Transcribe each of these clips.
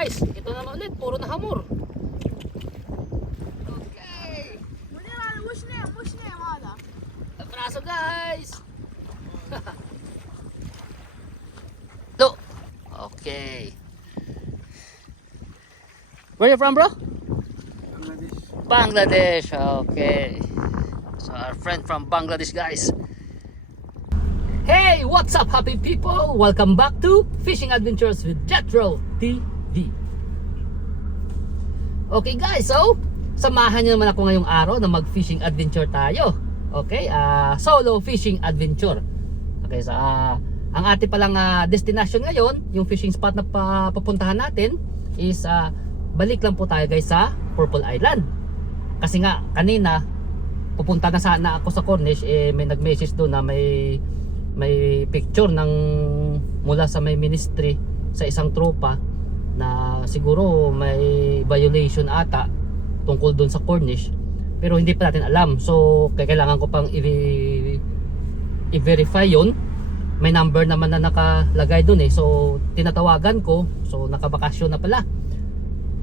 guys, ito naman ulit, puro na hamor. Okay. وش نام هذا؟ Abraso guys. Look. Okay. Where are you from, bro? Bangladesh. Okay. So our friend from Bangladesh, guys. Hey, what's up, happy people? Welcome back to Fishing Adventures with Jethro TV. Okay guys, so samahan niyo naman ako ngayong araw na mag-fishing adventure tayo. Okay, solo fishing adventure. Okay, sa ang ating palang destination ngayon, yung fishing spot na papuntahan natin is balik lang po tayo guys sa Purple Island. Kasi nga kanina pupunta na sana ako sa Cornish, may nag-message doon na may picture ng mula sa may ministry sa isang tropa na siguro may violation ata tungkol doon sa Cornish, pero hindi pa natin alam. So kailangan ko pang i-verify yun. May number naman na nakalagay doon so tinatawagan ko. So nakabakasyon na pala.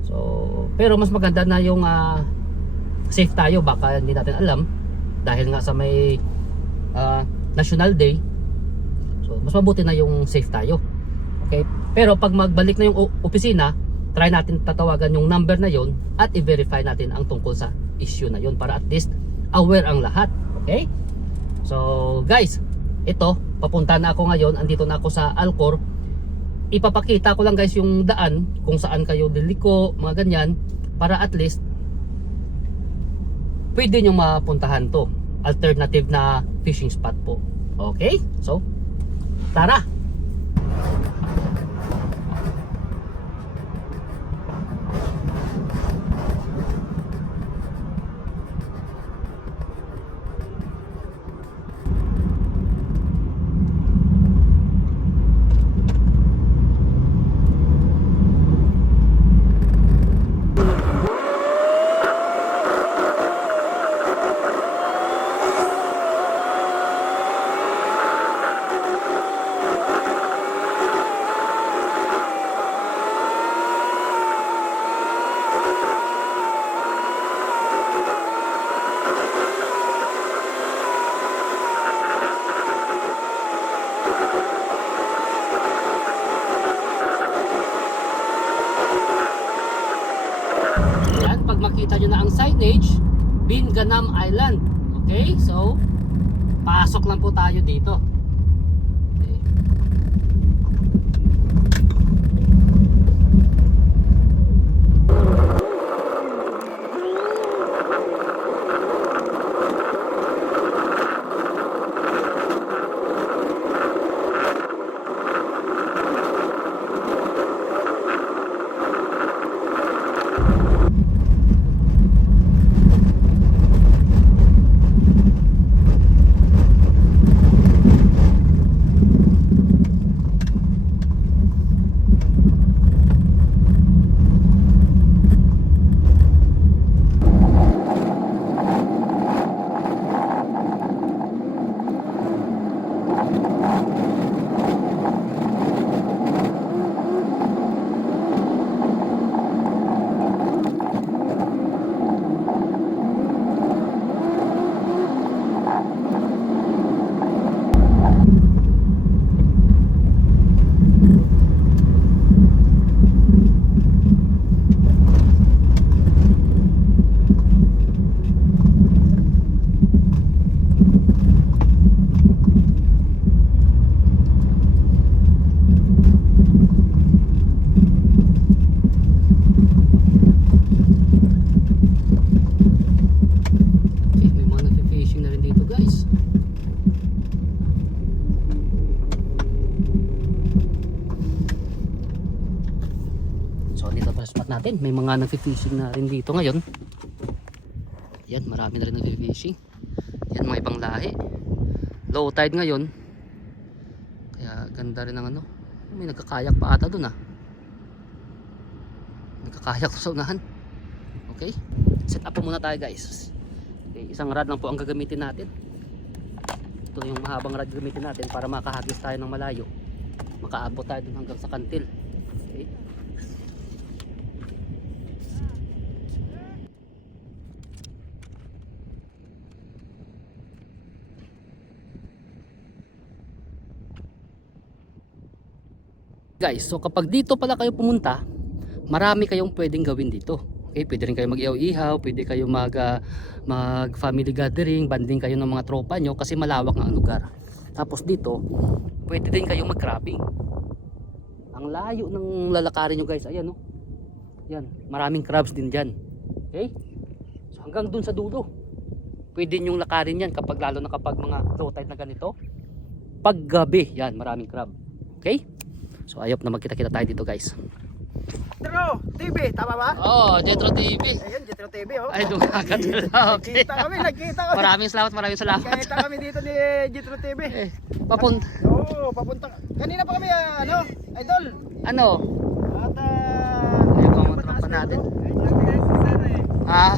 So pero mas maganda na yung safe tayo, baka hindi natin alam dahil nga sa may National Day. So mas mabuti na yung safe tayo. Okay, pero pag magbalik na yung opisina, try natin tatawagan yung number na yon at i-verify natin ang tungkol sa issue na yon para at least aware ang lahat. Okay, so guys, ito papunta na ako ngayon. Andito na ako sa Alcor. Ipapakita ko lang guys yung daan kung saan kayo liliko, mga ganyan, para at least pwede nyo mapuntahan to. Alternative na fishing spot po. Okay, so tara. Makita nyo na ang signage, Binganam Island. Okay, so pasok lang po tayo dito. Okay. Natin may mga nagfi-fishing na rin dito ngayon. Yan, marami na rin nagfi-fishing. Yan, mga ibang lahi. Low tide ngayon, kaya ganda rin ang may nagkakayak pa ata dun nagkakayak sa unahan. Okay, set up po muna tayo guys. Okay, isang rod lang po ang gagamitin natin. Ito yung mahabang rod gagamitin natin para makahagis tayo ng malayo, makaabot tayo dun hanggang sa kantil. Okay, Guys, so kapag dito pala kayo pumunta, marami kayong pwedeng gawin dito. Okay, pwede rin kayo mag-ihaw-ihaw, pwede kayo mag family gathering, banding kayo ng mga tropa nyo kasi malawak ang lugar. Tapos dito, pwede din kayong mag-crabbing. Ang layo ng lalakarin nyo guys, ayan oh. Yan, maraming crabs din dyan. Okay? So hanggang dun sa dulo. Pwede nyong lakarin yan kapag lalo na kapag mga low tide na ganito. Pag gabi, yan, maraming crab. Okay? So ayop na magkita-kita tayo dito guys. Jetro TV, tama ba? Oh, Jetro TV. Ayun, Jetro TV oh. Ay, dumagat sila. Okay. Nagkita kami. Maraming salamat. Nagkita kami dito ni Jetro TV. Eh, papunta. Oo, papunta. Kanina pa kami, idol. Ano? At, Ayun po mga tropa natin. Ah.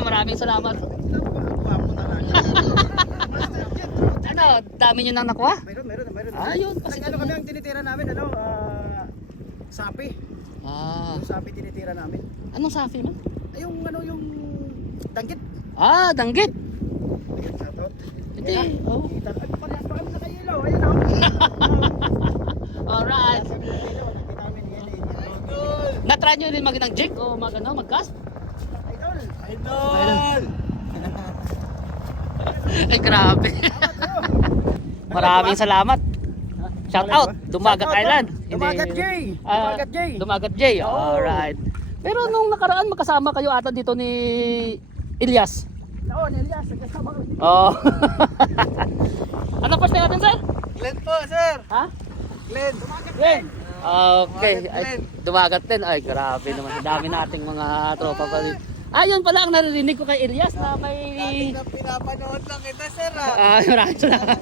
Maraming salamat. Ano, dami nyo nang nakuha? Meron. Ayun, kasi Ano kami ang tinitira namin, sapi. Ah, Yung sapi tinitira namin. anong safi man? Ay, yung danggit. Ah, danggit. Danggit sa tot. Hindi. Oh. Kita. Ay, parehas pa kami sa kayilo. Ayun oh. Alright. Sabi ng kayilo, nakita namin yan eh. Na-try nyo rin mag jig o mag-cast? Idol! Ay, grabe. Maraming salamat. Shout out, Dumagat Shout out, Island. Dumagat J. Dumagat J. Dumagat J. Alright. Pero nung nakaraan magkasama kayo ata dito ni Elias. Oo, Elias, nagkasama kami. Oh. Ano first name natin, sir? Glenn po, sir. Ha? Glenn. Glenn. Okay. Dumagat Ay, Glenn. Dumagat din. Ay, grabe naman. Ang dami nating mga tropa pa rin. Ayun pala ang naririnig ko kay Elias na may... Pinapanood lang kita, sir. Maraming salamat.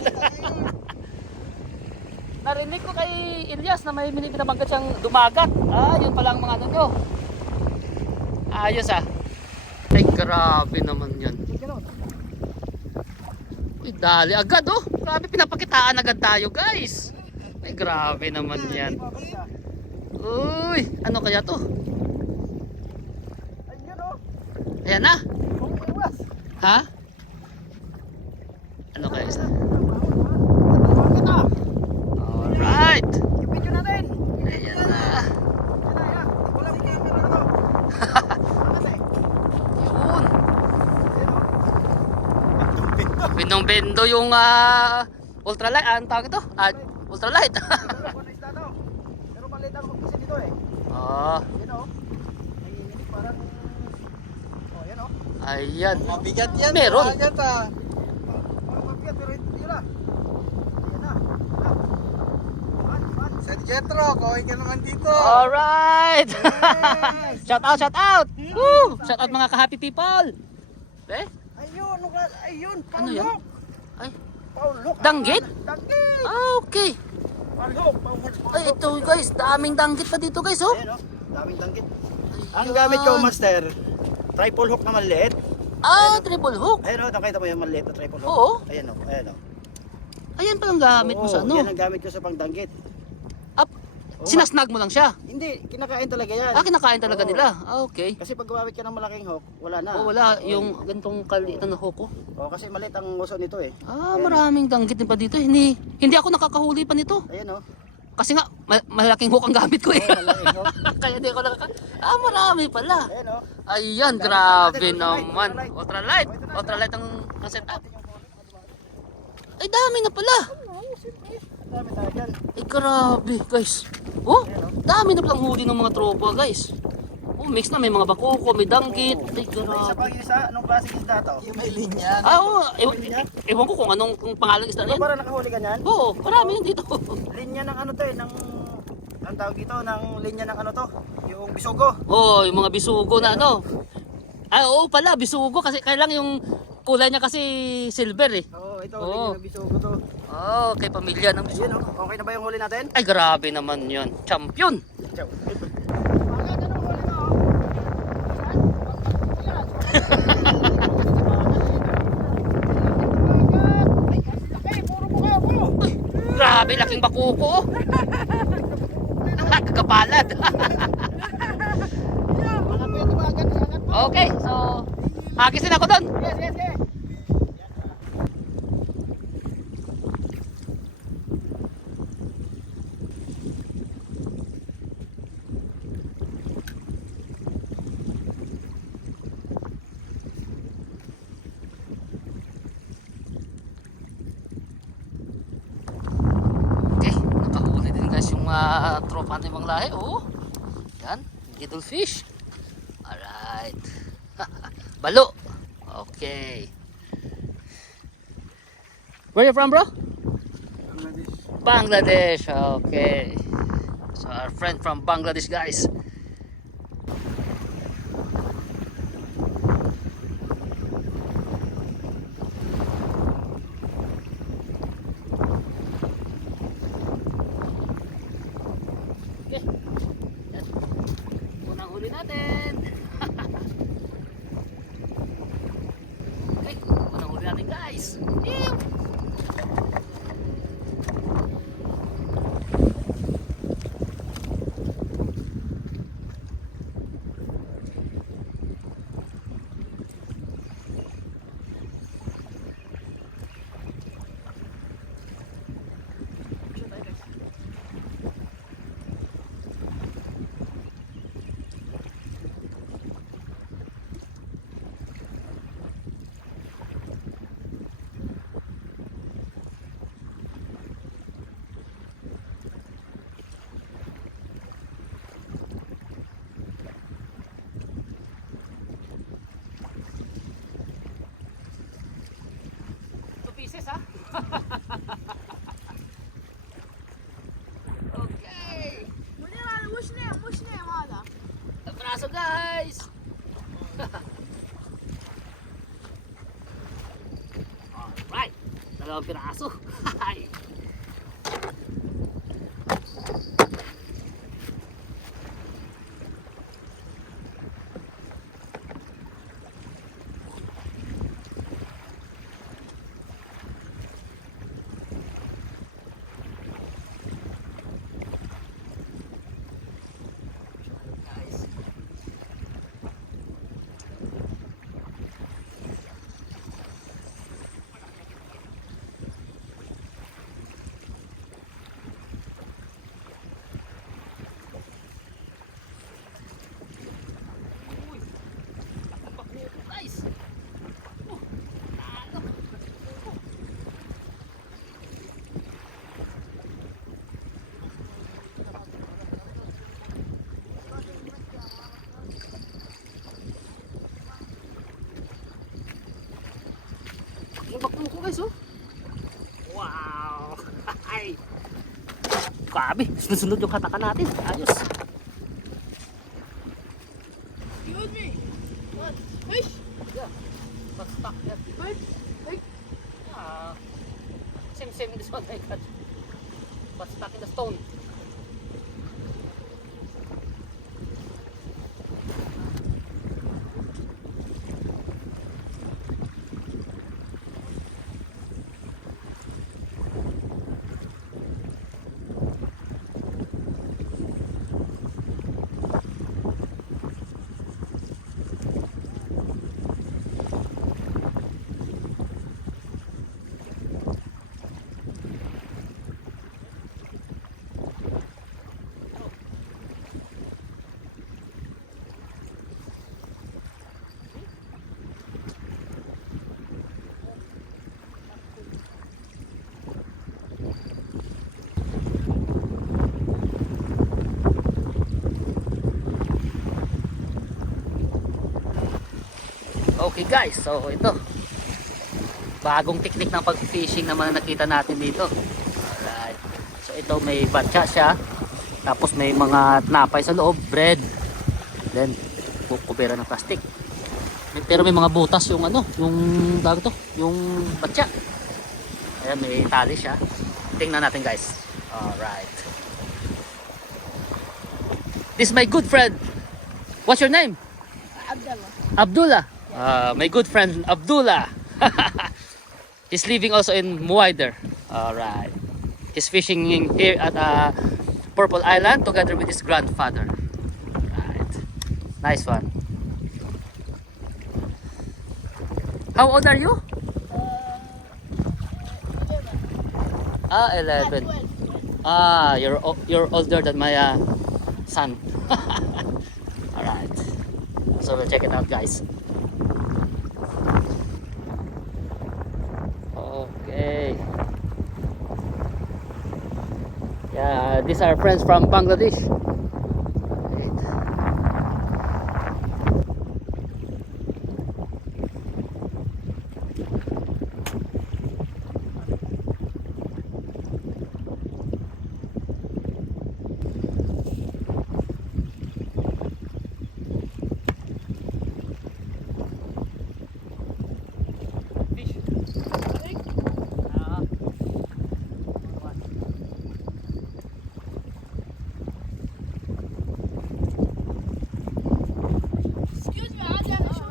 Narinig ko kay Elias na may pinabanggat siyang dumagat. Yun pala ang mga ano nyo. Ayos ah. Ay, grabe naman yan. Uy, dali agad oh. Grabe, pinapakitaan agad tayo guys. Ay, grabe naman yan. Uy, ano kaya to? Ayun oh. Ayan na. Umiwas. Ha? Ano kaya isa? Kita. Alright. Yung video natin. Ayan na. Yan. Wala mo camera na to. Kasi. Yun. Ayun oh. Bindong-bindo yung ultralight. Anong tawag ito? Ultralight. Ano isda to? Pero maliit ako kasi dito eh. Oh, Yan oh. Nanginginig parang. Oh, yan oh. ayan. Mabigat yan. Meron. Mabigat ah. Parang mabigat pero yun ah. Yan na. Sir Jetro, kaway ka naman dito. Alright. Shout out. Woo! Shout out mga ka-happy people. Eh? Ayun, ayun. Ano yan? Ay, Paulok. danggit? Danggit. Okay. Paulok. Ay, ito guys, daming danggit pa dito guys, oh. Ayan oh. Daming danggit. Ang gamit ko, master, triple hook na maliit. Triple hook. Ayan oh, nakita mo yung maliit na triple hook. Oo. Ayan oh, ayan oh. Ayan palang gamit mo sa ano. Yan ang gamit ko sa pangdanggit. Up. Sinasnag mo lang siya. Hindi, kinakain talaga yan. Kinakain talaga Oo. nila. Okay. Kasi pag gumamit ka ng malaking hook, wala na. Oh, wala yung ganitong kaliitan na hook, oh. Oh, kasi maliit ang uso nito eh. Maraming danggit din pa dito. Hindi ako nakakahuli pa nito. Ayan oh. Kasi nga, malaking hook ang gamit ko eh. Malaking hook. Kaya di ako marami pala. Ayan oh. Ayan, grabe naman. Ultralight. Ultralight ang setup. Ay, dami na pala. Dami tayo dyan. Ay, grabe, guys. Oh, dami na palang huli ng mga tropa, guys. Oh, mix na. May mga bakuko, may danggit. Ay, May isa grabe. pang isa, anong klaseng isda to? Yung may linya. Oo. Ewan ko kung anong pangalan isda Ano yan. para nakahuli ka niyan? Oo, marami yun dito. Linya ng ano to eh, ng... Ang tawag dito, ng linya ng ano to? Yung bisugo. Oh, yung mga bisugo na ano. Oo pala, bisugo. Kasi kailang yung kulay niya kasi silver eh. Oo, ito, Oo. linya ng bisugo to. Oh, kay pamilya ng Ayun bisugo. oh, okay na ba yung huli natin? Ay, grabe naman yun. Champion. Ciao. Grabe, laking bakuko. Kagapalad. Okay, so agis din ako doon. Yes, yes, yes. mga tropa ng mga lahi. Oh, yan, fish. Alright. Balo. Okay. Where you from, bro? Bangladesh. Okay. So our friend from Bangladesh, guys. Okay. Yan. Unang huli natin. Okay. Unang huli natin, guys. Ew! Pieces, ha? Okay. وش نيم هذا؟ Abrazo, guys. Alright. Dalawang piraso. Guys. Yung bakbuko, guys, oh. Wow. Ay. Grabe, sunod-sunod yung katakan natin. Ayos. Excuse me. What? Fish? Yeah. But stuck there. Wait. Wait. Yeah. Same in this one, I got. But stuck in the stone. Okay, guys, so ito bagong technique ng pag-fishing naman na nakita natin dito. Alright. So ito may batya siya, tapos may mga tinapay sa loob, bread, then kubera ng plastic. Pero may mga butas yung ano, yung bago to, yung batya. Ayan, may tali siya. Tingnan natin, guys. Alright. This is my good friend. What's your name? Abdullah. Abdullah. My good friend Abdullah. He's living also in Muaider. Alright. He's fishing here at Purple Island together with his grandfather. Right. Nice one. How old are you? 11. 12. You're older than my son. Alright. So we'll check it out, guys. Okay. Yeah, These are friends from Bangladesh. Right. Excuse me, عادي انا اشوف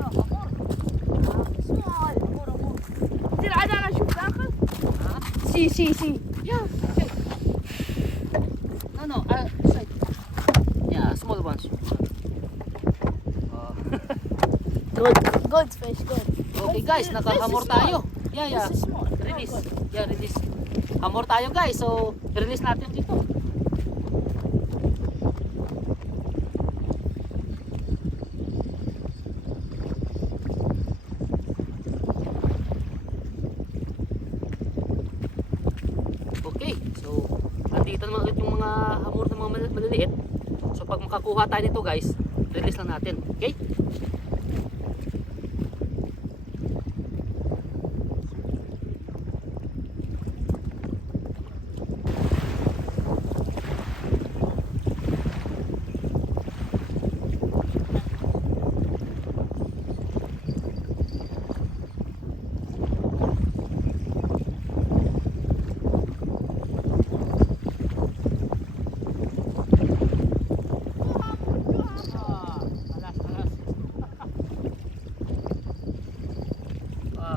small. كتير عادي انا اشوف داخل. سي Yeah, okay. No, side. Yeah, small ones. Good fish, good. Okay guys, nakahamor tayo. Yeah. This is small. Release. Yeah, release. Hamor tayo guys. So, release natin dito. Okay. So, andito naman ulit yung mga hamor ng mga maliliit. So, pag makakuha tayo nito guys, release lang natin. Okay?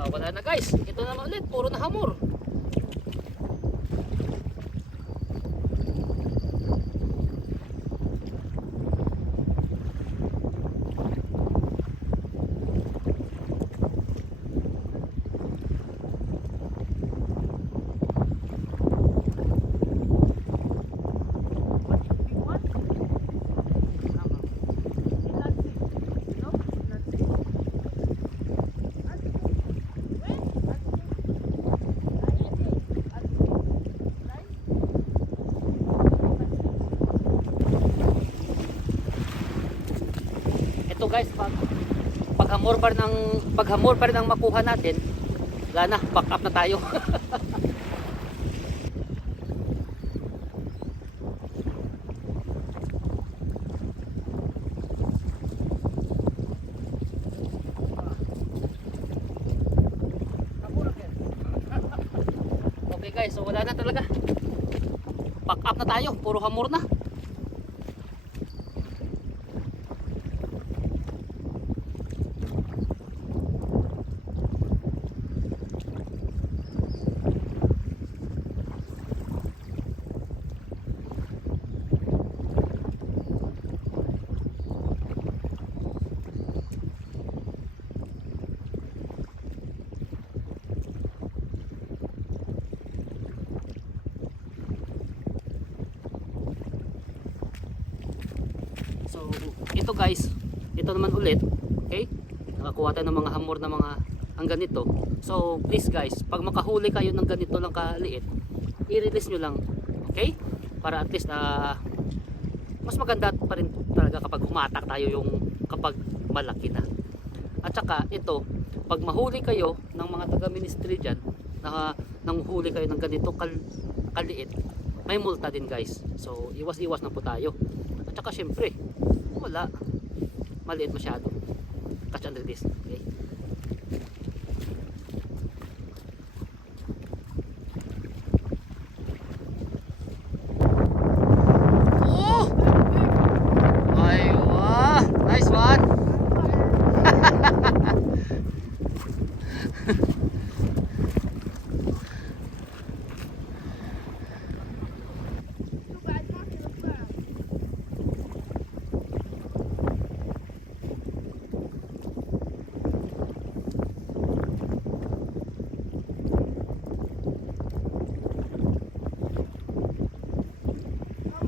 Wala na guys, ito naman ulit, puro na hamor. Ito guys, paghamor pa rin ang makuha natin, wala na, back up na tayo. Okay guys, so wala na talaga, back up na tayo, puro hamor na. So, ito guys, ito naman ulit, okay? Nakakuha tayo ng mga hamor na mga ang ganito. So, please guys, pag makahuli kayo ng ganito lang kaliit, i-release nyo lang, okay? Para at least mas maganda pa rin talaga kapag humatak tayo yung kapag malaki na. At saka ito, pag mahuli kayo ng mga taga-ministry dyan, nanghuli kayo ng ganito kaliit, may multa din guys. So, iwas-iwas na po tayo. At saka syempre, wala, maliit masyado, catch and release, okay? Oh! Ay, wow! Nice one! بعد ما في الطعم.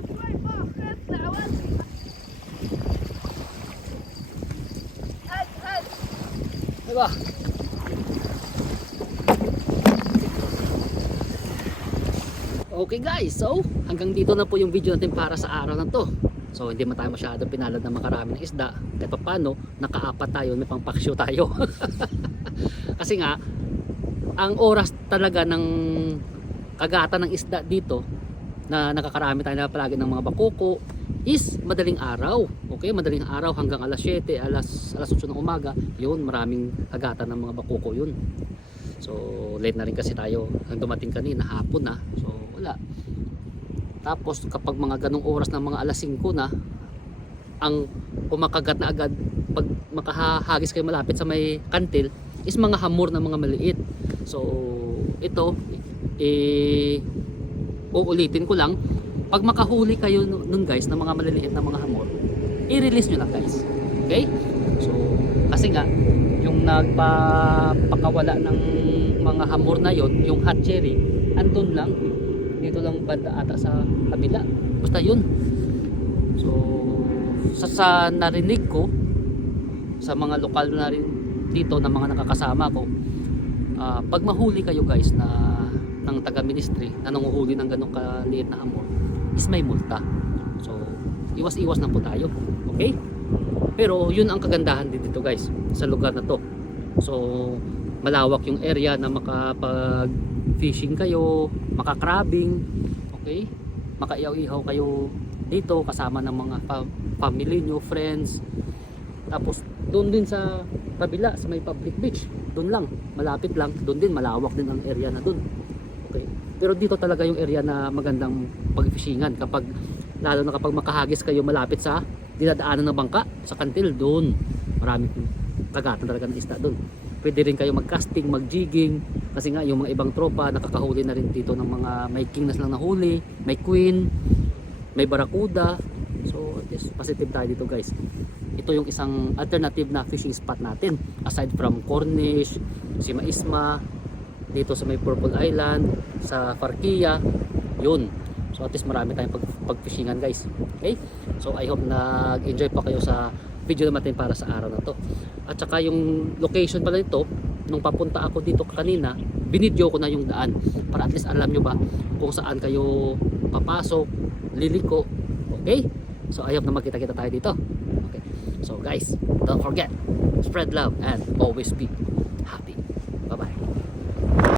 شوي فوق اطلع وانزل. هد Diba? Okay guys, so hanggang dito na po yung video natin para sa araw na to. So hindi man tayo masyado pinalad na makarami ng isda. Kahit pa paano, nakaapat tayo, may pangpaksyo tayo. Kasi nga, ang oras talaga ng kagatan ng isda dito, na nakakarami tayo na palagi ng mga bakoko, is madaling araw. Okay, madaling araw hanggang alas 7, alas 8 ng umaga. Yun, maraming kagatan ng mga bakoko yun. So late na rin kasi tayo. Ang dumating kanina, hapon na. So wala. Tapos kapag mga ganong oras ng mga alas 5 na, ang kumakagat na agad pag makahagis kayo malapit sa may kantil is mga hamor na mga maliit. So ito uulitin ko lang, pag makahuli kayo nun guys ng mga maliliit na mga hamor, i-release nyo lang guys. Okay? So kasi nga yung nagpapakawala ng mga hamor na yon, yung hatchery, andun lang dito lang banda ata sa kabila, basta yun. So sa narinig ko sa mga lokal na rin dito na mga nakakasama ko, pag mahuli kayo guys na ng taga ministry na nanguhuli ng ganong kaliit na hamor, is may multa. So iwas-iwas na po tayo, okay? Pero yun ang kagandahan din dito guys sa lugar na to. So malawak yung area na makapag fishing kayo, makakrabbing, okay? Makaihaw-ihaw kayo dito kasama ng mga family nyo, friends. Tapos doon din sa kabila sa may public beach, doon lang, malapit lang, doon din malawak din ang area na doon. Okay? Pero dito talaga yung area na magandang pag-fishingan kapag lalo na kapag makahagis kayo malapit sa dinadaanan ng bangka sa kantil, doon maraming kagatan talaga ng isda doon. Pwede rin kayo mag-casting, mag-jigging, kasi nga yung mga ibang tropa nakakahuli na rin dito ng mga may king na silang nahuli, may queen, may barracuda. So at least positive tayo dito guys. Ito yung isang alternative na fishing spot natin aside from Cornish, Sima Isma, dito sa may Purple Island, sa Farquilla, yun. So at least marami tayong pag-fishingan guys. Okay? So I hope nag-enjoy pa kayo sa video natin para sa araw na to. At saka yung location pala nito, nung papunta ako dito kanina, binidyo ko na yung daan para at least alam nyo ba kung saan kayo papasok, liliko. Okay? So I hope na magkita-kita tayo dito. Okay. So guys, don't forget, spread love and always be